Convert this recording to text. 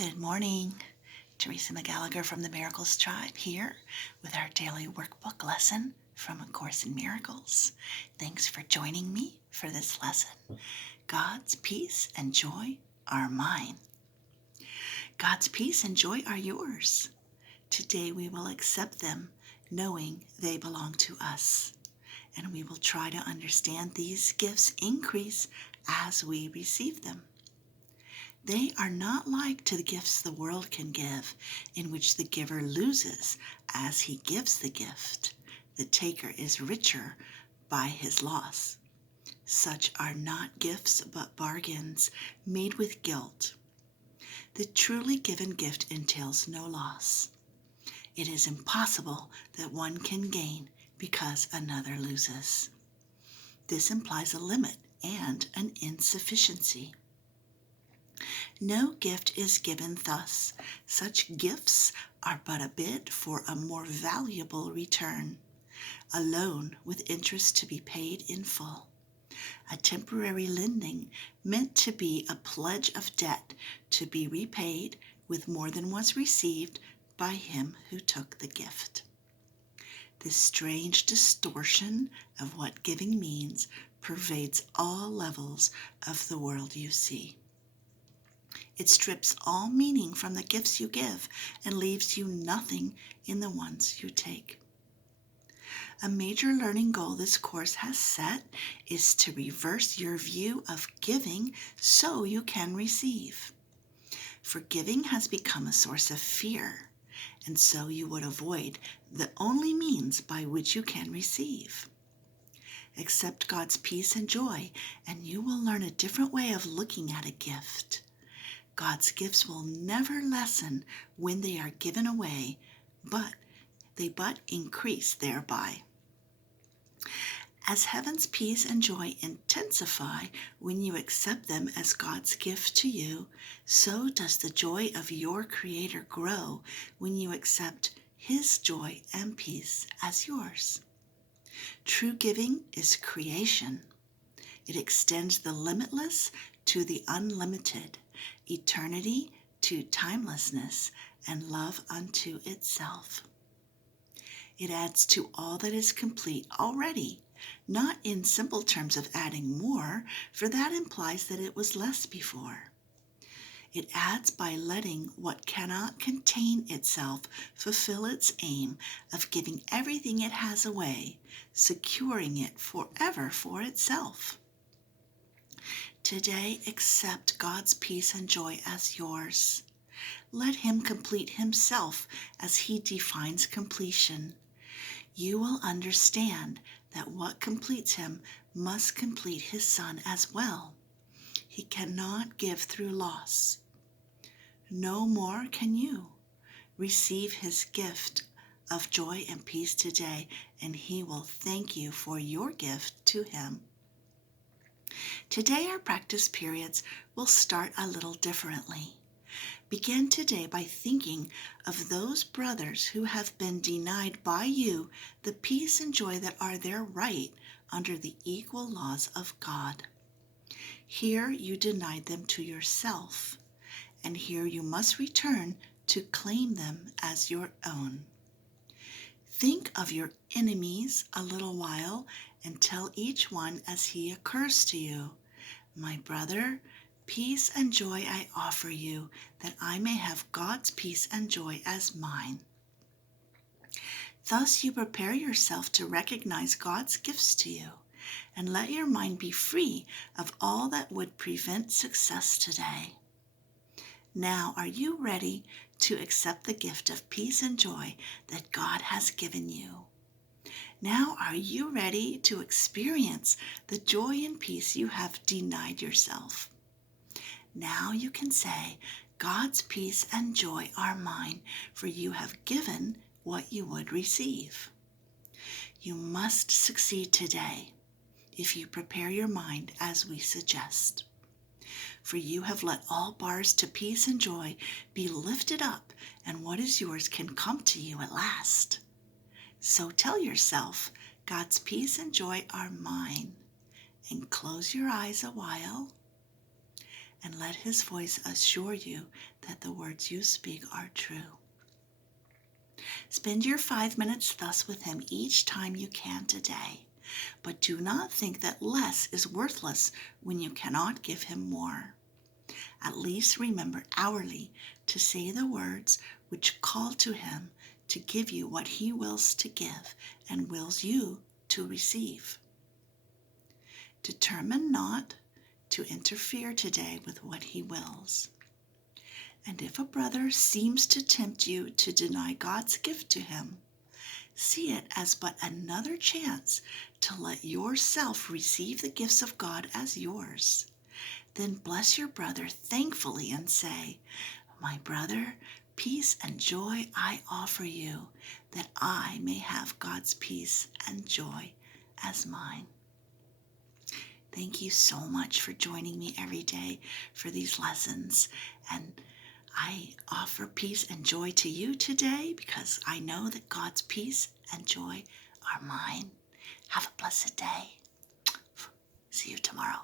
Good morning. Teresa McGallicher from the Miracles Tribe here with our daily workbook lesson from A Course in Miracles. Thanks for joining me for this lesson. God's peace and joy are mine. God's peace and joy are yours. Today we will accept them knowing they belong to us. And we will try to understand these gifts increase as we receive them. They are not like to the gifts the world can give, in which the giver loses as he gives the gift. The taker is richer by his loss. Such are not gifts but bargains made with guilt. The truly given gift entails no loss. It is impossible that one can gain because another loses. This implies a limit and an insufficiency. No gift is given thus. Such gifts are but a bid for a more valuable return, a loan with interest to be paid in full, a temporary lending meant to be a pledge of debt to be repaid with more than was received by him who took the gift. This strange distortion of what giving means pervades all levels of the world you see. It strips all meaning from the gifts you give and leaves you nothing in the ones you take. A major learning goal this course has set is to reverse your view of giving so you can receive. For giving has become a source of fear, and so you would avoid the only means by which you can receive. Accept God's peace and joy, and you will learn a different way of looking at a gift. God's gifts will never lessen when they are given away, but they increase thereby. As heaven's peace and joy intensify when you accept them as God's gift to you, so does the joy of your Creator grow when you accept His joy and peace as yours. True giving is creation. It extends the limitless to the unlimited, eternity to timelessness, and love unto itself. It adds to all that is complete already, not in simple terms of adding more, for that implies that it was less before. It adds by letting what cannot contain itself fulfill its aim of giving everything it has away, securing it forever for itself. Today, accept God's peace and joy as yours. Let Him complete Himself as He defines completion. You will understand that what completes Him must complete His Son as well. He cannot give through loss. No more can you. Receive His gift of joy and peace today, and He will thank you for your gift to Him. Today our practice periods will start a little differently. Begin today by thinking of those brothers who have been denied by you the peace and joy that are their right under the equal laws of God. Here you denied them to yourself, and here you must return to claim them as your own. Think of your enemies a little while and tell each one as he occurs to you, "My brother, peace and joy I offer you, that I may have God's peace and joy as mine." Thus you prepare yourself to recognize God's gifts to you, and let your mind be free of all that would prevent success today. Now, are you ready to accept the gift of peace and joy that God has given you? Now, are you ready to experience the joy and peace you have denied yourself? Now you can say, "God's peace and joy are mine, for you have given what you would receive." You must succeed today if you prepare your mind as we suggest. For you have let all bars to peace and joy be lifted up, and what is yours can come to you at last. So tell yourself, "God's peace and joy are mine," and close your eyes a while. and let his voice assure you that the words you speak are true. Spend your 5 minutes thus with him each time you can today, but do not think that less is worthless when you cannot give him more. At least remember hourly to say the words which call to him to give you what he wills to give and wills you to receive. Determine not to interfere today with what he wills. And if a brother seems to tempt you to deny God's gift to him, see it as but another chance to let yourself receive the gifts of God as yours. Then bless your brother thankfully and say, "My brother, peace and joy I offer you, that I may have God's peace and joy as mine." Thank you so much for joining me every day for these lessons. And I offer peace and joy to you today because I know that God's peace and joy are mine. Have a blessed day. See you tomorrow.